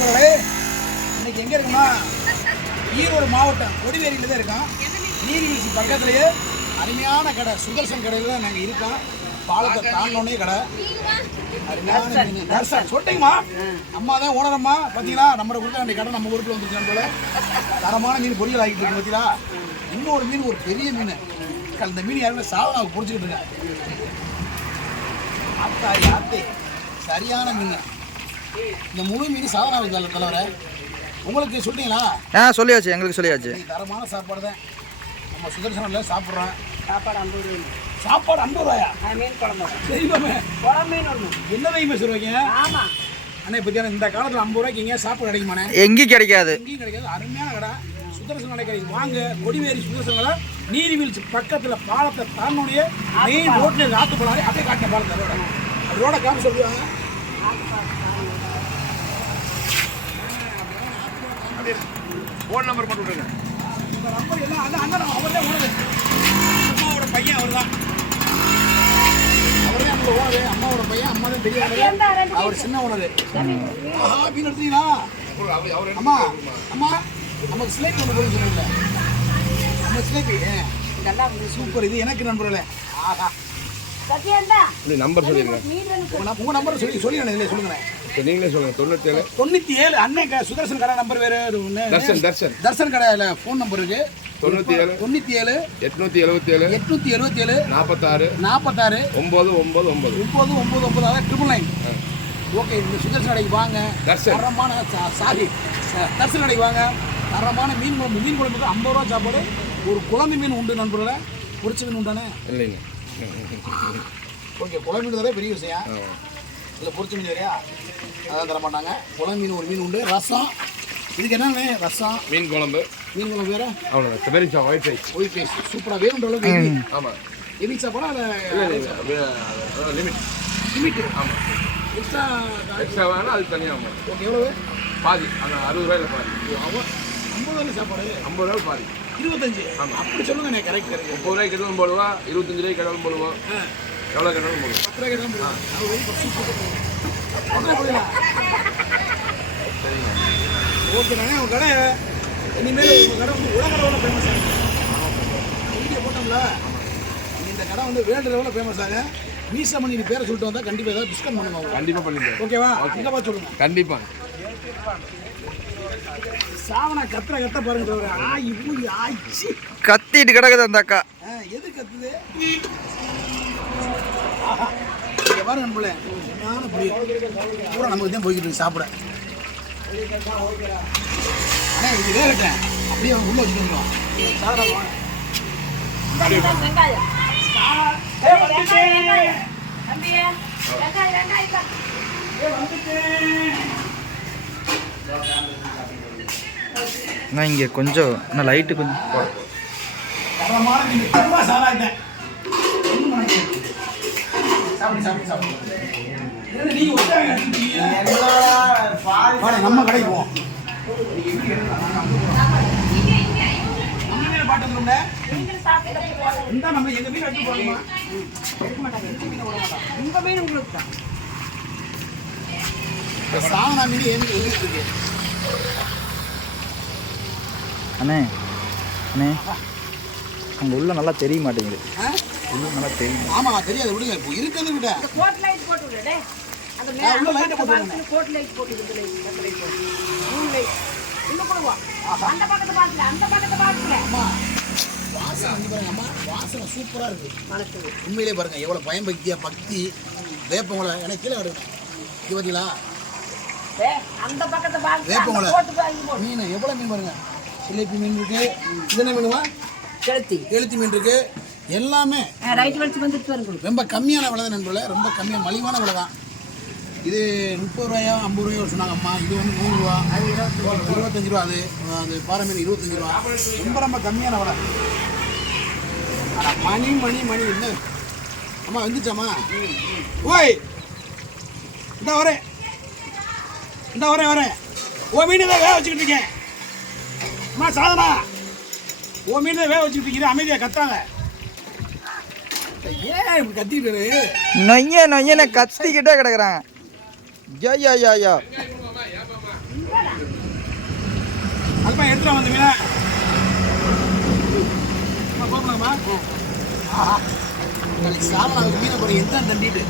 நண்பர்களே, இன்னைக்கு எங்கே இருக்குன்னா ஈரோடு மாவட்டம் கொடிவேரியில் தான் இருக்கோம். நீர்வீழ்ச்சி பக்கத்துலேயே அருமையான கடை சுதர்சன் கடையில் தான் நாங்கள் இருக்கோம். பாலத்தை தாண்டோன்னே கடை அருமையான மீன் தர்சன் சொல்லிட்டீங்கம்மா. அம்மா தான் ஓனரம்மா. பார்த்தீங்களா நம்ம கொடுத்த வேண்டிய கடை நம்ம ஊருக்குள்ள வந்துருக்கான் போல. தரமான மீன் பொரியல் ஆகிட்டு இருக்கு. பார்த்தீங்களா இன்னொரு மீன், ஒரு பெரிய மீன். இந்த மீன் யாருமே சாதனாவுக்கு பிடிச்சிக்கிட்டு இருக்கேன். ஆத்தாரி ஆத்தே சரியான மீன். இந்த முழு மீன் சாதனாவுக்கு தலைவரை உங்களுக்கு சொல்லிட்டீங்களா? சொல்லியாச்சு, எங்களுக்கு சொல்லியாச்சு. தரமான சாப்பாடு தான் நம்ம சுதர்சனில் சாப்பிட்றோம். சாப்பாடு 50 ரூபாய். சாப்பாடு 50 ரூபாயா? மீன் குழம்பு சரிவாமே. குழம்பு மீன் ஒன்று என்ன வைமே சொல்லுவீங்க? ஆமாம் அண்ணா பற்றியான இந்த காலத்தில் 50 ரூபாய்க்கு எங்கேயா சாப்பாடு கிடைக்குமாண்ணே? எங்கேயும் கிடைக்காது. எங்கேயும் கிடைக்காது. அருமையான கடை சுதர்சன் கடை கிடைக்கும். வாங்க கொடிவேரி சுதர்சன் கடை நீர்வீழ்ச்சி பக்கத்தில் பாலத்தை தாண்டோடைய மெயின் ரோட்டில் ராத்து போனாலே அப்படியே காட்டின பாலத்தை ரோட காமி சொல்லுவாங்க. ஃபோன் நம்பர் மட்டும் விடுங்க. இந்த நம்பர் எல்லாம் அந்த அண்ணன் அவர் தான் ஓனரு. அம்மாவோட பையன் அவர் தான். அவர் தான் நம்ம ஓனரு. அம்மாவோட பையன். அம்மா தான் பெரிய ஓனரு. அவர் சின்ன ஓனரு. மீன் எடுத்தீங்களா? அம்மா அம்மா நமக்கு சிலேபி ஒன்று போய் சொன்னீங்களே, நம்ம சிலேபி சூப்பர். இது எனக்கு நண்பர்களே. ஆஹா நம்பர் சொல்லிடுங்க. உங்க நம்பர் சொல்லிடுறேன். இதில் சொல்லுங்களேன். நீங்களே சொல்லுங்க. 97 அண்ணன் சுதர்சன் கடை நம்பர் வேறு தர்சன் கடையில் ஃபோன் நம்பர் இருக்கு. 97 877 877 46 46 999 999 அதாவது 999. ஓகே, இந்த சுதர்சன் கடைக்கு வாங்க. தரமான தர்சன் கடைக்கு வாங்க. தரமான மீன் குழம்புக்கு 50 ரூபா சாப்பாடு. ஒரு குழம்பு மீன் உண்டு நண்பர்களே. பொரிச்ச மீன் உண்டானே? இல்லைங்க. ஓகே, குழம்பு மீன் தர பெரிய விஷயம் இல்லை. பொரிச்ச மீன் வேறையா? அதான் தர மாட்டாங்க. குழம்பு மீன் ஒரு மீன் உண்டு. ரசம் இதுக்கு என்னண்ணே? ரசம் மீன் குழம்பு வேற அவ்வளோ ஒயிட் ரைஸ் சூப்பராக வேணுன்ற அளவுக்கு. ஆமாம். எது சாப்பாடா? லிமிட். ஆமாம். எக்ஸ்ட்ரா வேணா அது தனியாக. ஆமாம். ஓகே, எவ்வளவு? பாதி. அந்த 60 ரூபாயில் பாதி. 50 ரூபாய் சாப்பாடு 50 ரூபாய் பாதி 25. ஆமாம், அப்படி சொல்லுங்க. கரெக்ட். 30 ரூபாய்க்கு கேட்டாலும் போடுவோம், 25 ரூபாய்க்கு கேட்டாலும் போடுவோம், எவ்வளோ கேட்டாலும் போடுவோம். 10 ரூபாய்க்கு கேட்டாலும் போடுவோம். ஓகேண்ணே. உங்கள் கடை இனிமேல் உங்கள் கடை வந்து உலக அளவில் ஃபேமஸ் ஆகும். வீடியோ போட்டோம்ல, இந்த கடை வந்து வேர்ல்டு லெவலில் ஃபேமஸ் ஆகும். மீசா மணி நீ பேரை சொல்லிட்டு வந்தால் கண்டிப்பாக ஏதாவது டிஸ்கவுண்ட் பண்ணுவாங்க. கண்டிப்பாக பண்ணிடுறேன். ஓகேவா? அங்கே பார்த்து சொல்லுங்கள். கண்டிப்பாக. சாவனா கத்த பாருங்க. ஆச்சு கத்திட்டு கிடக்குது அந்த அக்கா. எது கத்துது? இங்கே பாருங்க நண்பர்களே, சரியான புரியும் பூரா நமக்கு தான் போய்கிட்டு இருக்கு சாப்பிட. அண்ணே இது வேகட்டேன் அப்படியே உள்ள வச்சுருந்தோம். நான் இங்கே கொஞ்சம் இன்னும் லைட்டு கொஞ்சம் நம்ம கடைக்கு போவோம். சாவனா மீன் இருக்கு. அண்ணே அங்கே உள்ள நல்லா தெரிய மாட்டேங்குது. உள்ள நல்லா தெரியும். ஆமா தெரியாது. விடுங்க. இப்போ இருக்கிறது விட கோட் லைட் போட்டு விடுடே. அந்த உள்ள லைட் போட்டு கோட் லைட் போட்டு விடு. லைட் மூணு லைட் இன்னும் போடுவா. அந்த பக்கத்து பாத்துல அம்மா வாசனை வந்து பாருங்க. அம்மா வாசனை சூப்பரா இருக்கு. மனசுக்கு உண்மையிலே பாருங்க எவ்வளவு பயபக்தியா பக்தி வேப்பங்களை எனக்கு கீழே வருது. இது பார்த்தீங்களா? அந்த பக்கத்து பாத்துல வேப்பங்களை போட்டு மீன் எவ்வளவு மீன் பாருங்க. சிலேபி மீன் இருக்கு. இது என்ன மீனுமா? கெளுத்தி மீன் இருக்கு. எல்லாமே ரைட் வச்சு வந்துட்டு வருங்க. ரொம்ப கம்மியான விலை தான் நண்பர்களே. ரொம்ப கம்மியாக மலிவான விலை தான். இது 30 ரூபாயா 50 ரூபாயோ சொன்னாங்க அம்மா. இது வந்து 100 ரூபா, 25 ரூபா. அது பாறை மீன் 25 ரூபா. ரொம்ப கம்மியான விலை. மணி என்ன அம்மா வந்துச்சாம்மா? ஓய் இந்த வரேன். ஓ மீன் தான் வேக வச்சுக்கிட்டு இருக்கேன். அம்மா சாதனா, ஓ மீன் தான் வேக வச்சுக்கிட்டு இருக்கீங்க. அமைதியாக கத்தாங்க. ஏன் இப்படி கத்திட்டு நொய்ய கத்திக்கிட்டே கிடக்குறாங்க. யா அதுமா எடுத்துட்டு வந்து மீனா போகலாமா? ஆஹா நாளைக்கு சாப்பிட மீனை பாருங்க எந்த தண்டிட்டு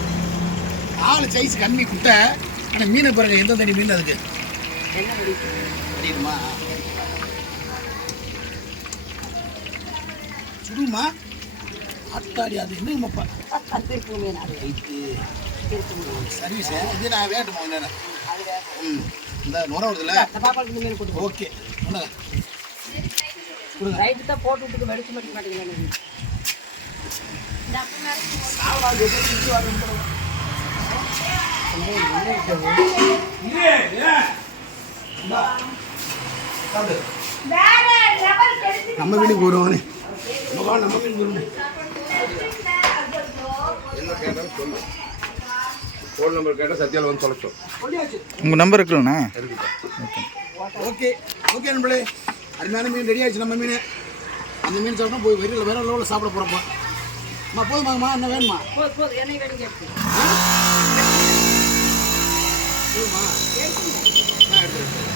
4 சைஸ் கம்மி குட்டை. ஆனால் மீனை பாருங்க எந்த தண்ணி மீன் அதுக்கு என்ன முடியும் தெரியுமா? சுடுமா அத்தாடி அது என்னங்கம்மாப்பா திருப்பூர் மீன் அது ரைட்டு திருப்பூர் மீன் சர்வீஸு இது நான் வேட்டுமா என்னென்ன அது வேற. இந்த நுர வருதுல்ல அந்த பாப்பாவுக்கு இந்த மீன் கொடுக்கும் ஓகே ஒன்று ரைட்டு தான் போட்டு விட்டுக்கு வெடிச்சு மட்டும் மாட்டேங்கிறேன் நம்ம வீட்டுக்கு வருவானே நம்ம வீட்டுக்கு வருவோம். என்ன கேட்டாலும் சொல்லு. ஃபோன் நம்பர் கேட்டால் சத்யாவில் வந்து தொலைச்சோம். உங்கள் நம்பர் இருக்குல்லண்ணா? ஓகே ஓகே நண்பர்களே அருமையான மீன் ரெடி ஆயிடுச்சு. நம்ம மீன் அந்த மீன் சாப்பிட்டா போய் வெறியில் வேற லெவலில் சாப்பிட போகிறோம்ப்பா. அம்மா போதுமாங்கம்மா என்ன வேணுமா? போதும் என்னை வேணுங்க எடுத்து போதுமா நான் எடுத்துருக்கேன்.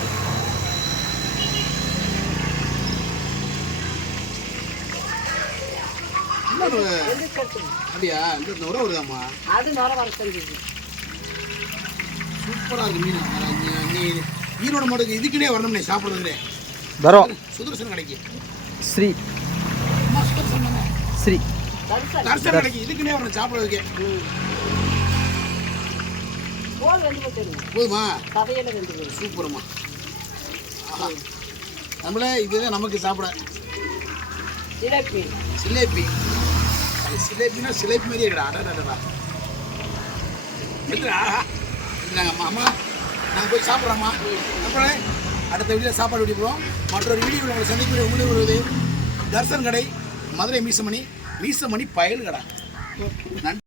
இன்னொரு எந்திரிச்சு எடுத்துங்க. அப்படியா இந்த நுர வருதாம்மா அது நுர வர செஞ்சுது சூப்பராக இருக்கு மீன். நீ ஈரோடு மாட்டுக்கு இதுக்குன்னே வரணும் நீ சாப்பிட்றதுலே வரோம். சுதர்சன் கடைக்கு ஸ்ரீ அம்மா சுதர்சன் தானே ஸ்ரீ தர்சன் கடைக்கு இதுக்குன்னே வரணும் சாப்பிட்றதுக்கே. போல் வெந்து போட்டுருங்க போதுமா? கதையில வெந்து போயிடும் சூப்பரம்மா. ஆஹா நம்மளே இதுதான் நமக்கு சாப்பிட ஜிலேபி சிலேபி. அது சிலேபினா சிலேபி மாதிரியே இருக்கா? அடடா ஆஹா இல்லைங்க அம்மா அம்மா நாங்கள் போய் சாப்பிட்றோம்மா. அப்புறம் அடுத்த வீடியோ சாப்பாடு வீடியோ போகிறோம். மற்றொரு வீடியோவில் உங்களை சந்திக்கக்கூடிய உங்களை வருவது தர்சன் கடை, மதுரை மீசமணி பயல் கடை. நன்றி.